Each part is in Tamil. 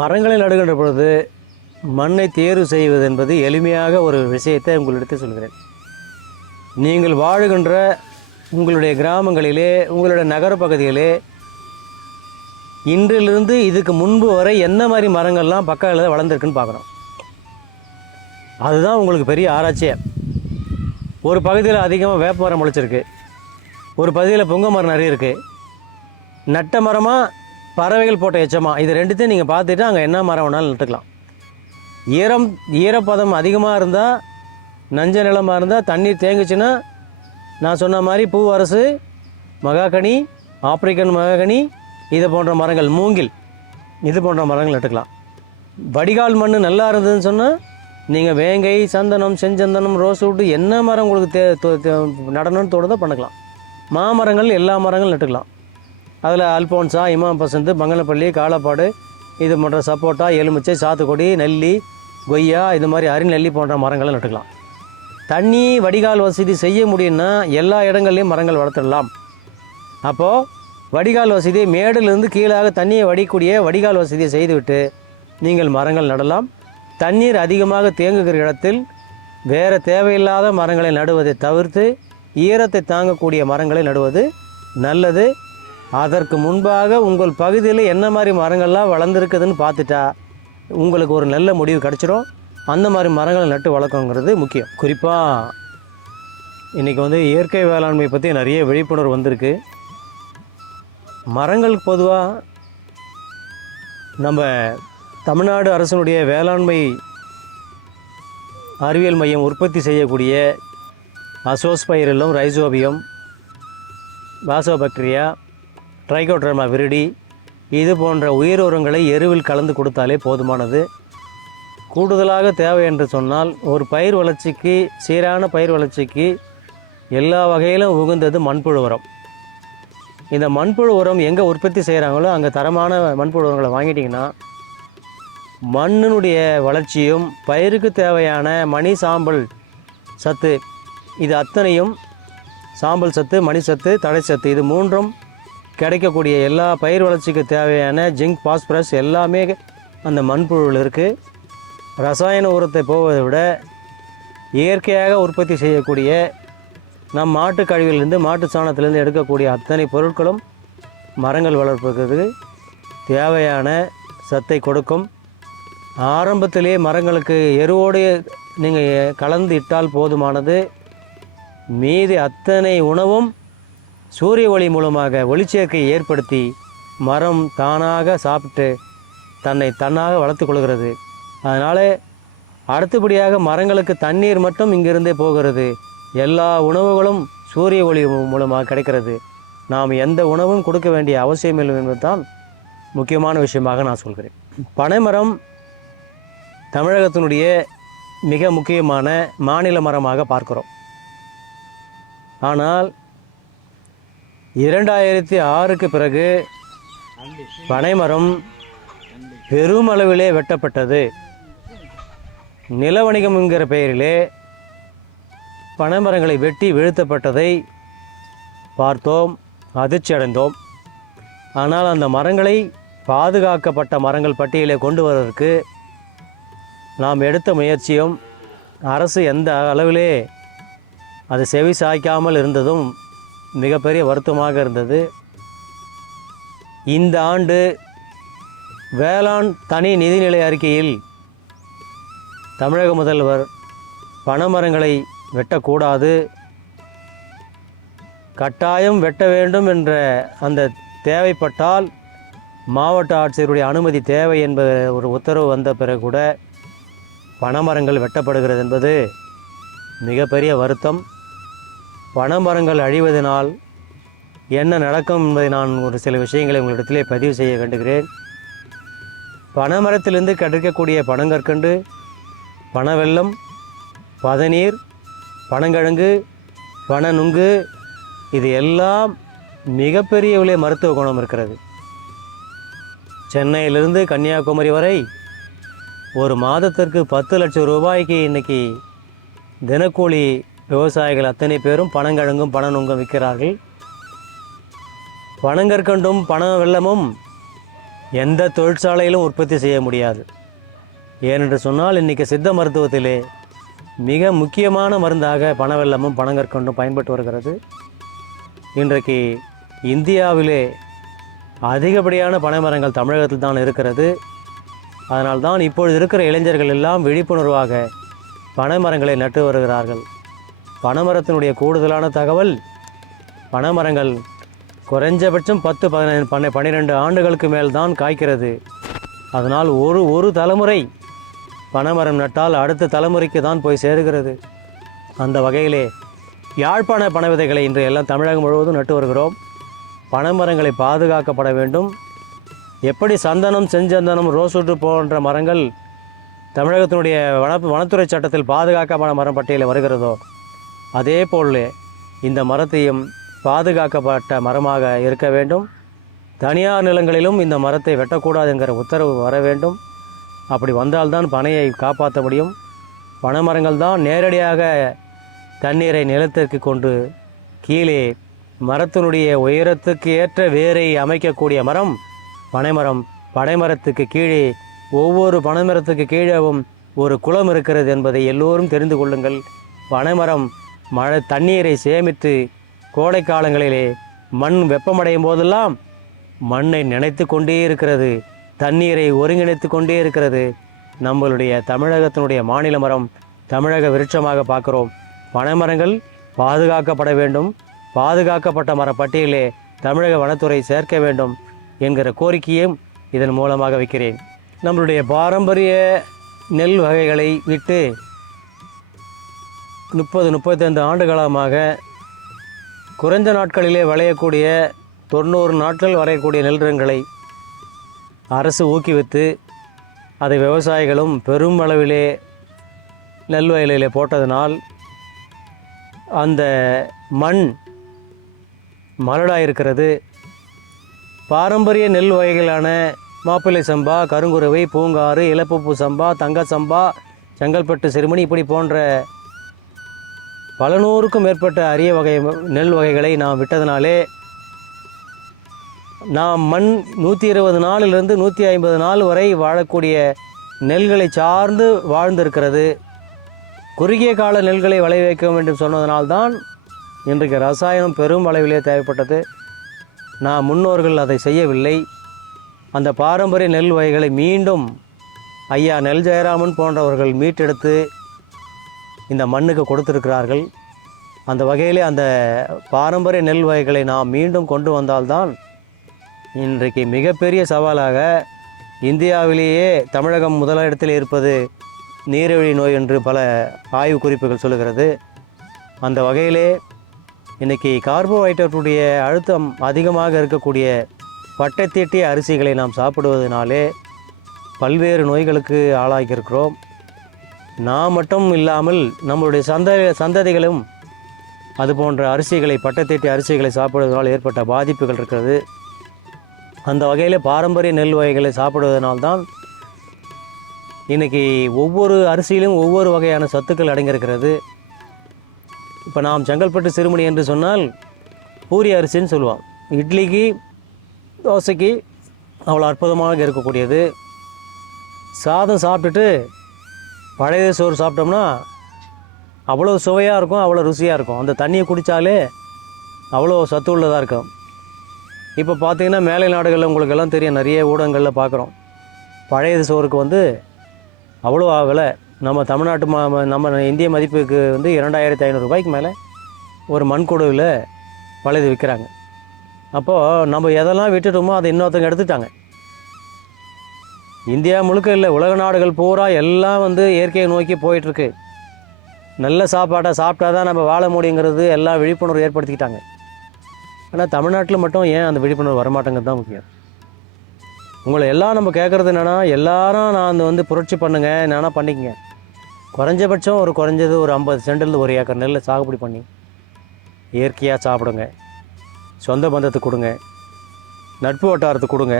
மரங்களை நடுகின்ற பொழுது மண்ணை தேர்வு செய்வது என்பது எளிமையாக ஒரு விஷயத்தை உங்களிடத்தில் சொல்கிறேன். நீங்கள் வாழுகின்ற உங்களுடைய கிராமங்களிலே, உங்களுடைய நகர பகுதியிலே இன்றிலிருந்து இதுக்கு முன்பு வரை என்ன மாதிரி மரங்கள்லாம் பக்கத்தில் வளர்ந்துருக்குன்னு பார்க்கணும். அதுதான் உங்களுக்கு பெரிய ஆராய்ச்சியே. ஒரு பகுதியில் அதிகமாக வேப்ப மரம் முளைச்சிருக்கு, ஒரு பகுதியில் புங்க மரம் நிறைய இருக்குது. நட்ட மரமாக பறவைகள் போட்ட எச்சமா, இது ரெண்டுத்தையும் நீங்கள் பார்த்துட்டு அங்கே என்ன மரம் வேணாலும் நட்டுக்கலாம். ஈரப்பதம் அதிகமாக இருந்தால், நஞ்ச நிலமாக இருந்தால், தண்ணீர் தேங்குச்சுன்னா நான் சொன்ன மாதிரி பூவரசு, மகாகனி, ஆப்பிரிக்கன் மகாகனி, இது போன்ற மரங்கள், மூங்கில், இது போன்ற மரங்கள் நட்டுக்கலாம். வடிகால் மண் நல்லா இருந்ததுன்னு சொன்னால் நீங்கள் வேங்கை, சந்தனம், செஞ்சந்தனம், ரோஸ்வுட்டு என்ன மரம் உங்களுக்கு நடணும்னு தோணுதோ பண்ணிக்கலாம். மாமரங்கள் எல்லா மரங்களும் நட்டுக்கலாம். அதில் அல்போன்சா, இமாம் பசந்து, பங்கனப்பள்ளி, காலப்பாடு, இது போன்ற சப்போட்டா, எலுமிச்சை, சாத்துக்குடி, நெல்லி, கொய்யா, இது மாதிரி அரிநெல்லி போன்ற மரங்களை நட்டுக்கலாம். தண்ணி வடிகால் வசதி செய்ய முடியும்னா எல்லா இடங்கள்லையும் மரங்கள் வளர்த்துடலாம். அப்போது வடிகால் வசதியை மேடிலிருந்து கீழாக தண்ணியை வடிக்கூடிய வடிகால் வசதியை செய்துவிட்டு நீங்கள் மரங்கள் நடலாம். தண்ணீர் அதிகமாக தேங்குகிற இடத்தில் வேறு தேவையில்லாத மரங்களை நடுவதை தவிர்த்து ஈரத்தை தாங்கக்கூடிய மரங்களை நடுவது நல்லது. அதற்கு முன்பாக உங்கள் பகுதியில் என்ன மாதிரி மரங்கள்லாம் வளர்ந்துருக்குதுன்னு பார்த்துட்டா உங்களுக்கு ஒரு நல்ல முடிவு கிடச்சிரும். அந்த மாதிரி மரங்களை நட்டு வளர்க்கங்கிறது முக்கியம். குறிப்பாக இன்றைக்கி இயற்கை வேளாண்மை பற்றி நிறைய விழிப்புணர்வு வந்திருக்கு. மரங்கள் பொதுவாக நம்ம தமிழ்நாடு அரசினுடைய வேளாண்மை அறிவியல் மையம் உற்பத்தி செய்யக்கூடிய azospirillum, rhizobium, phosphobacteria, Trichoderma viride, இது போன்ற உயிர் உரங்களை எருவில் கலந்து கொடுத்தாலே போதுமானது. கூடுதலாக தேவை என்று சொன்னால் ஒரு பயிர் வளர்ச்சிக்கு, சீரான பயிர் வளர்ச்சிக்கு எல்லா வகையிலும் உகந்தது மண்புழு உரம். இந்த மண்புழு உரம் எங்கே உற்பத்தி செய்கிறாங்களோ அங்கே தரமான மண்புழு உரங்களை வாங்கிட்டிங்கன்னா மண்ணினுடைய வளர்ச்சியும் பயிருக்கு தேவையான மணி, சாம்பல் சத்து, இது அத்தனையும், சாம்பல் சத்து, மணி சத்து, தழை சத்து, இது மூன்றும் கிடைக்கக்கூடிய எல்லா பயிர் வளர்ச்சிக்கு தேவையான ஜிங்க், பாஸ்பரஸ் எல்லாமே அந்த மண்புழுவில் இருக்குது. ரசாயன உரத்தை போவதை விட இயற்கையாக உற்பத்தி செய்யக்கூடிய நம் மாட்டு கழிவிலிருந்து, மாட்டு சாணத்திலிருந்து எடுக்கக்கூடிய அத்தனை பொருட்களும் மரங்கள் வளர்ப்பதற்கு தேவையான சத்தை கொடுக்கும். ஆரம்பத்திலே மரங்களுக்கு எருவோடு நீங்கள் கலந்து இட்டால் போதுமானது. மீதி அத்தனை உணவும் சூரிய ஒளி மூலமாக ஒளிச்சேர்க்கை ஏற்படுத்தி மரம் தானாக சாப்பிட்டு தன்னாக வளர்த்து கொள்கிறது. அதனால் அடுத்தபடியாக மரங்களுக்கு தண்ணீர் மட்டும் இங்கிருந்தே போகிறது. எல்லா உணவுகளும் சூரிய ஒளி மூலமாக கிடைக்கிறது. நாம் எந்த உணவும் கொடுக்க வேண்டிய அவசியமில்லை என்பதுதான் முக்கியமான விஷயமாக நான் சொல்கிறேன். பனைமரம் தமிழகத்தினுடைய மிக முக்கியமான மாநில மரமாக பார்க்கிறோம். ஆனால் 2006க்கு பிறகு பனைமரம் பெருமளவிலே வெட்டப்பட்டது. நில வணிகம் என்கிற பெயரிலே பனைமரங்களை வெட்டி வீழ்த்தப்பட்டதை பார்த்தோம், அதிர்ச்சி அடைந்தோம். ஆனால் அந்த மரங்களை பாதுகாக்கப்பட்ட மரங்கள் பட்டியலை கொண்டு வருவதற்கு நாம் எடுத்த முயற்சியும் அரசு எந்த அளவிலே அது செவி சாய்க்காமல் இருந்ததும் மிகப்பெரிய வருத்தமாக இருந்தது. இந்த ஆண்டு வேளாண் தனி நிதிநிலை அறிக்கையில் தமிழக முதல்வர் பனைமரங்களை வெட்டக்கூடாது, கட்டாயம் வெட்ட வேண்டும் என்ற அந்த தேவைப்பட்டால் மாவட்ட ஆட்சியருடைய அனுமதி தேவை என்ப ஒரு உத்தரவு வந்த பிறகு கூட பனைமரங்கள் வெட்டப்படுகிறது என்பது மிகப்பெரிய வருத்தம். பனைமரங்கள் அழிவதனால் என்ன நடக்கும் என்பதை நான் ஒரு சில விஷயங்களை உங்களிடத்திலே பதிவு செய்ய வேண்டுகிறேன். பனைமரத்திலிருந்து கிடைக்கக்கூடிய பனங்கற்கண்டு, பனவெல்லம், பதநீர், பனங்கிழங்கு, பனநுங்கு, இது எல்லாம் மிகப்பெரிய விலை மருத்துவ குணம் இருக்கிறது. சென்னையிலிருந்து கன்னியாகுமரி வரை ஒரு மாதத்திற்கு 10 லட்சம் ரூபாய்க்கு இன்றைக்கி தினக்கூலி விவசாயிகள் அத்தனை பேரும் பனங்கிழங்கும் பனநுங்கும் விற்கிறார்கள். பனங்கற்கண்டும் பன வெல்லமும் எந்த தொழிற்சாலையிலும் உற்பத்தி செய்ய முடியாது. ஏனென்று சொன்னால் இன்றைக்கி சித்த மருத்துவத்திலே மிக முக்கியமான மருந்தாக பனவெல்லமும் பனங்கற்கண்டும் பயன்பட்டு வருகிறது. இன்றைக்கு இந்தியாவிலே அதிகப்படியான பனைமரங்கள் தமிழகத்தில் தான் இருக்கிறது. அதனால்தான் இப்பொழுது இருக்கிற இளைஞர்கள் எல்லாம் விழிப்புணர்வாக பனைமரங்களை நட்டு வருகிறார்கள். பனைமரத்தினுடைய கூடுதலான தகவல், பனைமரங்கள் குறைஞ்சபட்சம் 10-12 ஆண்டுகளுக்கு மேல் தான் காய்க்கிறது. அதனால் ஒரு தலைமுறை பனைமரம் நட்டால் அடுத்த தலைமுறைக்கு தான் போய் சேருகிறது. அந்த வகையிலே யாழ்ப்பாண பனை விதைகளை இன்று எல்லாம் தமிழகம் முழுவதும் நட்டு வருகிறோம். பனைமரங்களை பாதுகாக்கப்பட வேண்டும். எப்படி சந்தனம், செஞ்சந்தனம், ரோஸ்வுட் போன்ற மரங்கள் தமிழகத்தினுடைய வனத்துறை சட்டத்தில் பாதுகாக்கப்பட்ட மரம் பட்டியலில் வருகிறதோ, அதே போல் இந்த மரத்தையும் பாதுகாக்கப்பட்ட மரமாக இருக்க வேண்டும். தனியார் நிலங்களிலும் இந்த மரத்தை வெட்டக்கூடாது என்கிற உத்தரவு வர வேண்டும். அப்படி வந்தால்தான் பனையை காப்பாற்ற முடியும். பனைமரங்கள் தான் நேரடியாக தண்ணீரை நிலத்திற்கு கொண்டு கீழே மரத்தினுடைய உயரத்துக்கு ஏற்ற வேரை அமைக்கக்கூடிய மரம் பனைமரம். பனைமரத்துக்கு கீழே, ஒவ்வொரு பனைமரத்துக்கு கீழேவும் ஒரு குளம் இருக்கிறது என்பதை எல்லோரும் தெரிந்து கொள்ளுங்கள். பனைமரம் தண்ணீரை சேமித்து கோடை காலங்களிலே மண் வெப்பமடையும் போதெல்லாம் மண்ணை நினைத்து கொண்டே இருக்கிறது, தண்ணீரை ஒருங்கிணைத்து கொண்டே இருக்கிறது. நம்மளுடைய தமிழகத்தினுடைய மாநில மரம், தமிழக விருட்சமாக பார்க்குறோம். பனைமரங்கள் பாதுகாக்கப்பட வேண்டும். பாதுகாக்கப்பட்ட மர பட்டியலே தமிழக வனத்துறை சேர்க்க வேண்டும் என்கிற கோரிக்கையும் இதன் மூலமாக வைக்கிறேன். நம்மளுடைய பாரம்பரிய நெல் வகைகளை விட்டு 30-35 ஆண்டுகாலமாக குறைந்த நாட்களிலே விளையக்கூடிய 90 நாட்கள் வரையக்கூடிய நெல் ரகங்களை அரசு ஊக்குவித்து அதை விவசாயிகளும் பெரும் அளவிலே நெல் வயலிலே போட்டதனால் அந்த மண் மலடாக இருக்கிறது. பாரம்பரிய நெல் வகைகளான மாப்பிள்ளை சம்பா, கருங்குருவை, பூங்காறு, இலப்புப்பு சம்பா, தங்க சம்பா, செங்கல்பட்டு சிறுமணி இப்படி போன்ற பல நூறுக்கும் மேற்பட்ட அரிய வகை நெல் வகைகளை நாம் விட்டதனாலே நாம் மண் 120 நாளிலிருந்து 150 நாள் வரை வாழக்கூடிய நெல்களை சார்ந்து வாழ்ந்திருக்கிறது. குறுகிய கால நெல்களை விளைய வைக்க வேண்டும் சொன்னதனால்தான் இன்றைக்கு ரசாயனம் பெரும் அளவிலே தேவைப்பட்டது. நாம் முன்னோர்கள் அதை செய்யவில்லை. அந்த பாரம்பரிய நெல் வகைகளை மீண்டும் ஐயா நெல் ஜெயராமன் போன்றவர்கள் மீட்டெடுத்து இந்த மண்ணுக்கு கொடுத்திருக்கிறார்கள். அந்த வகையிலே அந்த பாரம்பரிய நெல் வகைகளை நாம் மீண்டும் கொண்டு வந்தால்தான் இன்றைக்கு மிகப்பெரிய சவாலாக இந்தியாவிலேயே தமிழகம் முதலிடத்தில் இருப்பது நீரிழிவு நோய் என்று பல ஆய்வு குறிப்புகள் சொல்லுகிறது. அந்த வகையிலே இன்றைக்கி கார்போஹைட்ரேட்டுடைய அழுத்தம் அதிகமாக இருக்கக்கூடிய பட்டைத்தீட்டிய அரிசிகளை நாம் சாப்பிடுவதனாலே பல்வேறு நோய்களுக்கு ஆளாகியிருக்கிறோம். நாம் மட்டும் இல்லாமல் நம்மளுடைய சந்ததிகளும் அது போன்ற அரிசிகளை, பட்டைத்தீட்டிய அரிசிகளை சாப்பிடுவதனால் ஏற்பட்ட பாதிப்புகள் இருக்கிறது. அந்த வகையில் பாரம்பரிய நெல் வகைகளை சாப்பிடுவதனால்தான் இன்றைக்கி ஒவ்வொரு அரிசியிலும் ஒவ்வொரு வகையான சத்துக்கள் அடங்கியிருக்கிறது. இப்போ நாம் செங்கல்பட்டு சிறுமணி என்று சொன்னால் பூரி அரிசின்னு சொல்லுவோம். இட்லிக்கு, தோசைக்கு அவ்வளோ அற்புதமாக இருக்கக்கூடியது. சாதம் சாப்பிட்டுட்டு பழைய சோறு சாப்பிட்டோம்னா அவ்வளோ சுவையாக இருக்கும், அவ்வளோ ருசியாக இருக்கும். அந்த தண்ணியை குடித்தாலே அவ்வளோ சத்து உள்ளதாக இருக்கும். இப்போ பார்த்திங்கன்னா மேலை நாடுகளில் உங்களுக்கெல்லாம் தெரியும், நிறைய ஊடகங்களில் பார்க்குறோம். பழைய சோறுக்கு அவ்வளோ விலை. நம்ம தமிழ்நாட்டு நம்ம இந்திய மதிப்புக்கு 2500 ரூபாய்க்கு மேலே ஒரு மண்கொடுவில் பழையது விற்கிறாங்க. அப்போது நம்ம எதெல்லாம் விட்டுட்டோமோ அதை இன்னொருத்தங்க எடுத்துட்டாங்க. இந்தியா முழுக்க இல்லை, உலக நாடுகள் பூரா எல்லாம் இயற்கையை நோக்கி போயிட்டுருக்கு. நல்ல சாப்பாட்டை சாப்பிட்டா தான் நம்ம வாழ முடியுங்கிறது எல்லாம் விழிப்புணர்வு ஏற்படுத்திக்கிட்டாங்க. ஆனால் தமிழ்நாட்டில் மட்டும் ஏன் அந்த விழிப்புணர்வு வரமாட்டேங்கிறது தான் முக்கியம். உங்களை எல்லாம் நம்ம கேட்குறது என்னென்னா, எல்லாரும் நான் புரட்சி பண்ணுங்க, என்னென்னா பண்ணிக்கங்க. குறைஞ்சபட்சம் குறைஞ்சது ஒரு 50 சென்டிலிருந்து 1 ஏக்கர் நெல் சாகுபடி பண்ணி இயற்கையாக சாப்பிடுங்க. சொந்த பந்தத்துக்கு கொடுங்க, நட்பு வட்டாரத்துக்கு கொடுங்க.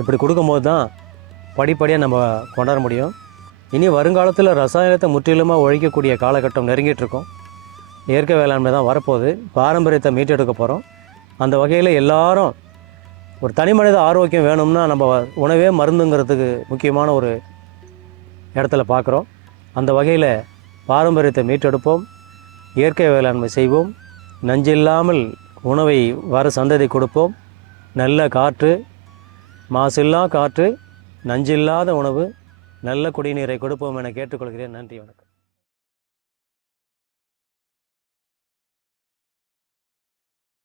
இப்படி கொடுக்கும்போது தான் படிப்படியாக நம்ம கொண்டாட முடியும். இனி வருங்காலத்தில் ரசாயனத்தை முற்றிலுமாக ஒழிக்கக்கூடிய காலகட்டம் நெருங்கிட்டுருக்கோம். இயற்கை வேளாண்மை தான் வரப்போகுது. பாரம்பரியத்தை மீட்டெடுக்க போகிறோம். அந்த வகையில் எல்லாரும் ஒரு தனி மனித ஆரோக்கியம் வேணும்னா நம்ம உணவே மருந்துங்கிறதுக்கு முக்கியமான ஒரு இடத்துல பார்க்குறோம். அந்த வகையில் பாரம்பரியத்தை மீட்டெடுப்போம், இயற்கை வேளாண்மை செய்வோம், நஞ்சில்லாமல் உணவை வர சந்ததி கொடுப்போம். நல்ல காற்று, மாசில்லா காற்று, நஞ்சில்லாத உணவு, நல்ல குடிநீரை கொடுப்போம் என கேட்டுக்கொள்கிறேன். நன்றி, வணக்கம்.